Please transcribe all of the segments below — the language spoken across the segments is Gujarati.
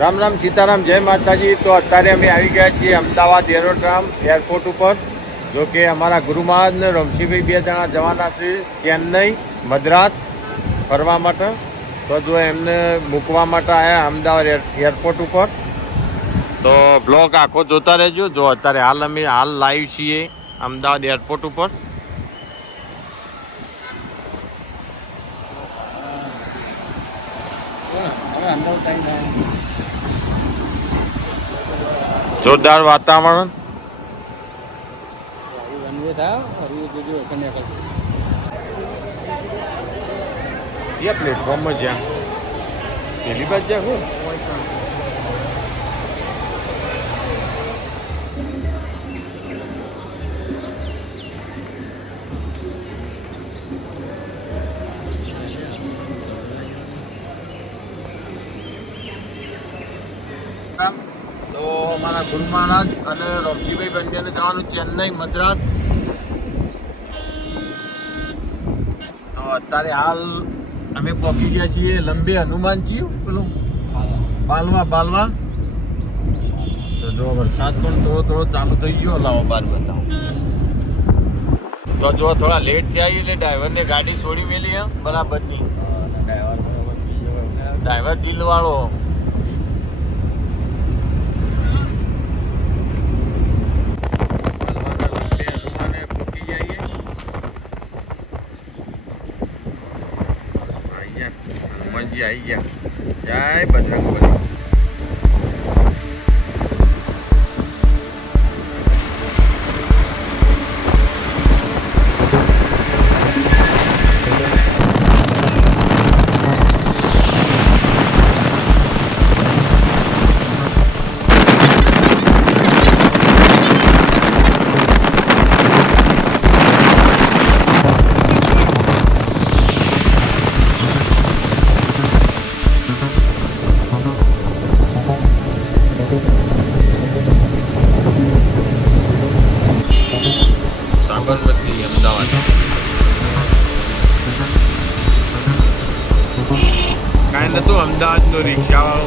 રામ રામ સીતારામ, જય માતાજી. તો અત્યારે અમે આવી ગયા છીએ અમદાવાદ એરોડ્રામ એરપોર્ટ ઉપર. જો કે અમારા ગુરુ મહારાજ ને રમશીભાઈ 2 જણા જવાના છે ચેન્નઈ, મદ્રાસ ફરવા માટે. તો જો એમને મૂકવા માટે આવ્યા અમદાવાદ એરપોર્ટ ઉપર. તો બ્લોગ આખો જોતા રહેજો. જો અત્યારે અમે લાઈવ છીએ અમદાવાદ એરપોર્ટ ઉપર. જોરદાર વાતાવરણ. પ્લેટફોર્મ જ્યાં પેલી બાજુ જ્યાં હું તો અમારા ગુરુ મહારાજ અને રમજીભાઈ બંનેને જવાનું ચેન્નઈ, મદ્રાસ. તો અત્યારે હાલ અમે પહોંચી ગયા છીએ લંબે હનુમાનજી, પેલું બાલવા. તો જો વરસાદ પણ થોડો ચાલુ થઈ ગયો. લાવો બહાર બતાવો. તો જો થોડા લેટ થયા એટલે ડ્રાઈવરને ગાડી છોડી મેલી હે બરાબરની. ડ્રાઈવર દિલવાળો. આવી ગયા. જય બજરંગબલી. સાબરમતી, અમદાવાદ. કાંઈ નતું અમદાવાદનો રિક્ષાવાળો.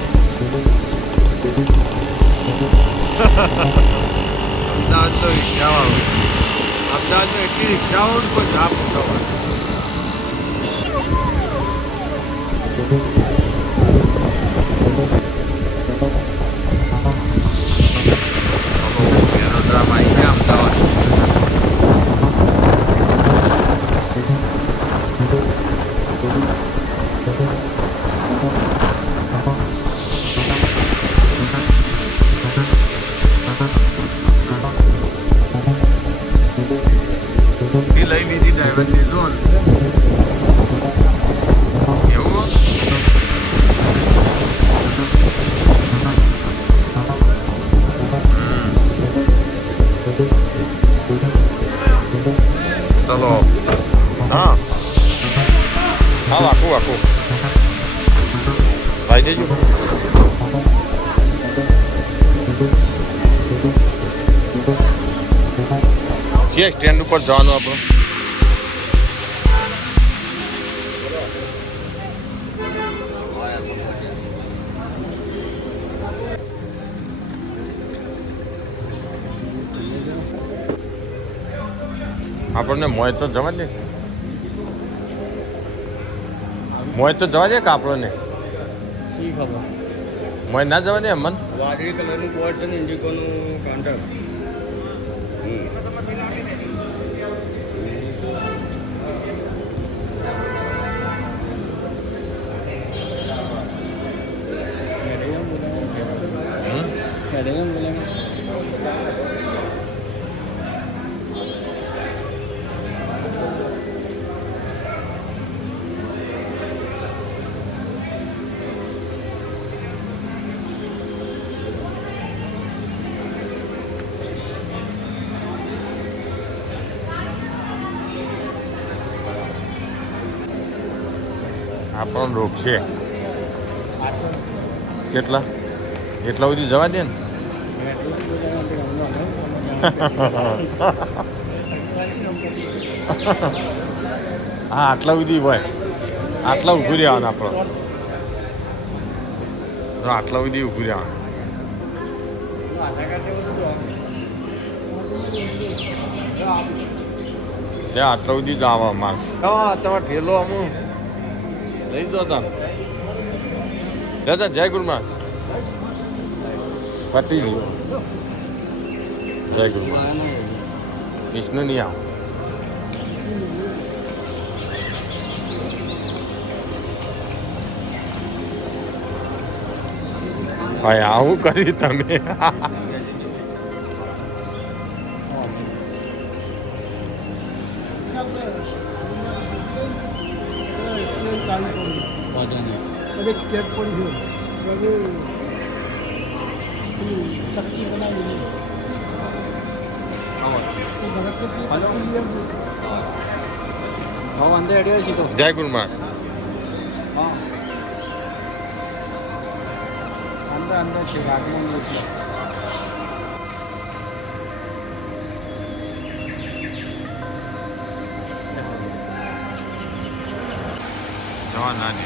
અમદાવાદનો રિક્ષાવાળો. અમદાવાદનો એટલી રિક્ષાવાળો કોઈ ના પૂછવા. એરોડ્રામ આવી ગયા અમદાવાદ. લઈ લીધી ડ્રાઈવરની ઝોન. એવું ચલો. હા આખું લાવી દેજો. જે સ્ટેન્ડ ઉપર જવાનું આપણું. આપણને મોય તો જવા દે. મોય તો જવા દે કે આપણને મોય ના જવા દે. મન વાદળી કલરનું બોર્ડ છે ને ઇન્ડિકોનું કાઉન્ટર. આ પણ રોગ છે. કેટલા એટલા સુધી જવા દે ને. હા આટલા સુધી હોય. આટલા ઊભી રહેવાના આપણો. તો આટલા સુધી ઊભું રહેવાનું. ત્યાં આટલા સુધી જ આવે મારે. હા તમારે ઠેલો અમુક લઈ દો તમે. દાદા જય ગુરુમાં. પટી ગયું. જય ગુરુમાં. વિષ્ણુ નહીં આવ. ભાઈ આવું કર્યું તમે. જય ગુરુમાં. જવા ના દે.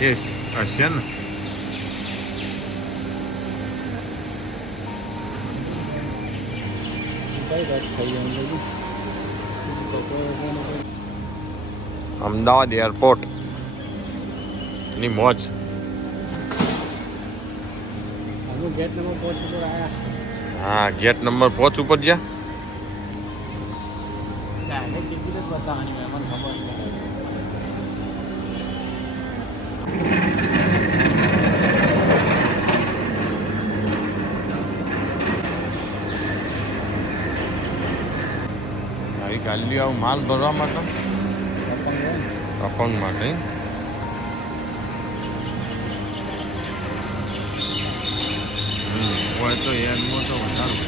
એ હશે ને. અમદાવાદ એરપોર્ટ ની મોજ. હા ગેટ નંબર 5 ઉપર જ્યાં આવી ગાડીઓ આવું માલ ભરવા માટે અકાઉન્ટ માટે. હોય તો એમાં તો વધારે.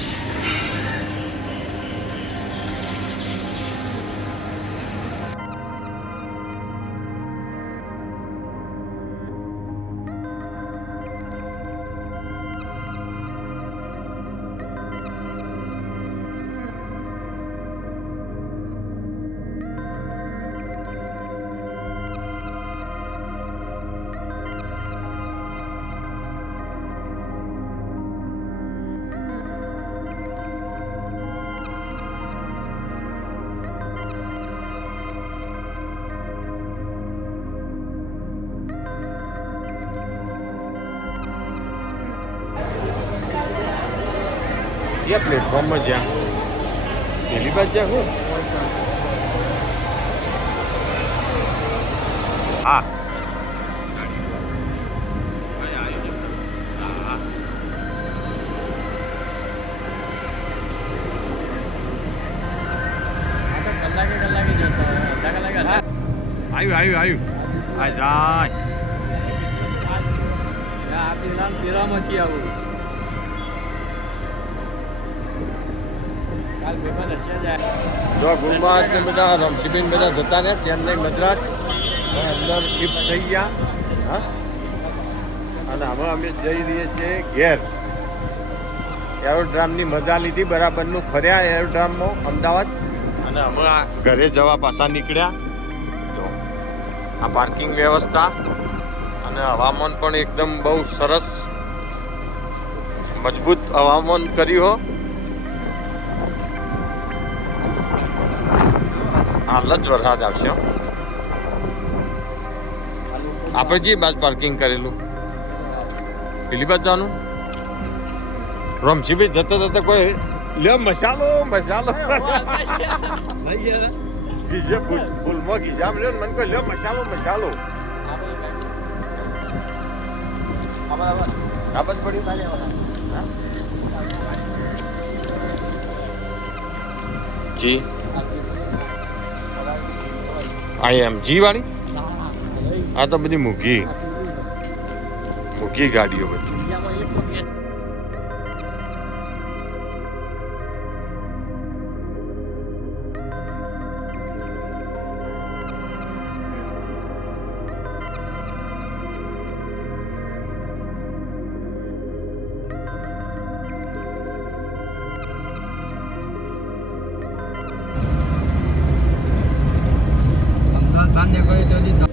ये प्लेटफॉर्म में जा पहली बार जा हूँ. हाँ आयु आयु आयु आ जाए જો ગુરુમાં ને બધા રમશીબેન બધા જતા ને ચેન્નઈ મદ્રાસ અંદર શિફ્ટ થઈ ગયા. હા અને હવે અમે જઈ રહીએ છીએ ઘેર. એરોડ્રામની મજા લીધી, બરાબરનું ફર્યા એરોડ્રામમાં અમદાવાદ અને અમે આ ઘરે જવા પાછા નીકળ્યા. તો આ પાર્કિંગ વ્યવસ્થા અને હવામાન પણ એકદમ બહુ સરસ મજબૂત હવામાન કર્યું હો. હાલ જ વરસાદ આવશે. આપણે જે બાદ પાર્કિંગ કરેલું પેલી બાદ જવાનું. રમશીભાઈ જતા જતા કોઈ લે મસાલો મસાલો બીજે ફૂલમાં ગીજામ લ્યો મને કોઈ લે મસાલો મસાલો કાબત પડી. જી આઈ એમ જી વાળી. આ તો બધી મૂકી ગાડીઓ બધી. હજી તો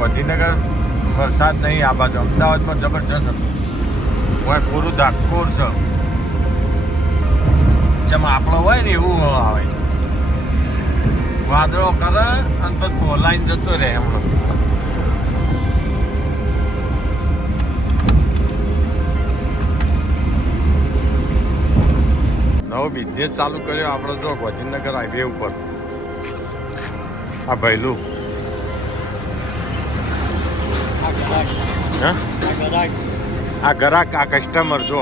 ગાંધીનગર વરસાદ નહીં આ બાજુ અમદાવાદમાં જબરજસ્ત હતું હોય પૂરું ધાકોર છે જેમ આપણો હોય ને એવું આવે વાદળો કરે અને પછી બોલાઈને જતો રહે હમણાં નવો બિઝનેસ ચાલુ કર્યો આપણે જો ગાંધીનગર હાઈવે ઉપર આ ભૈલું હા આ ગ્રાહક આ કસ્ટમર જો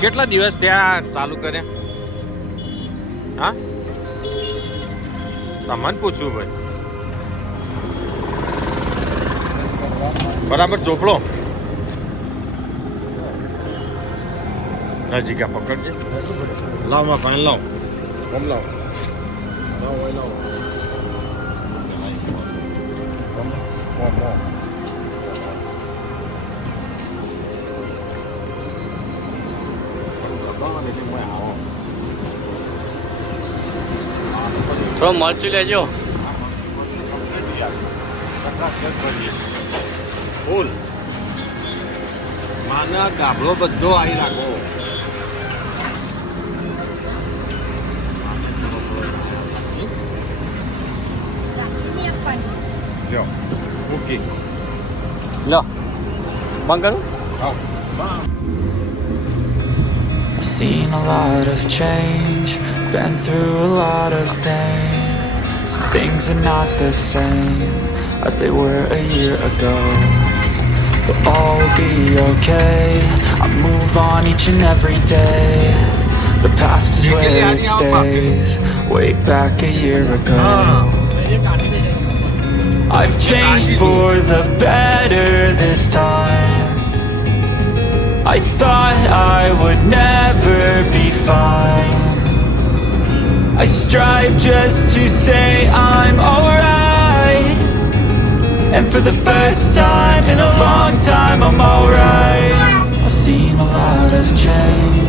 કેટલા દિવસ ત્યાં ચાલુ કર્યા હા તમને પૂછવું ભાઈ બરાબર ચોપડો હજી ક્યાં પકડજે લાવ માં પાન લાવ કમ લાવ લાવ થોડો મરચું લેજો ફૂલ માના ગાભડો બધો આવી રાખો લ્યો મૂકી લો બંધ કરું આવ Seen a lot of change, been through a lot of pain. Some things are not the same as they were a year ago, but all will be okay. I move on each and every day. The past is where it stays, way back a year ago. I've changed for the better this time. I thought I would never be fine. I strive just to say I'm alright, and for the first time in a long time I'm alright. I've seen a lot of change.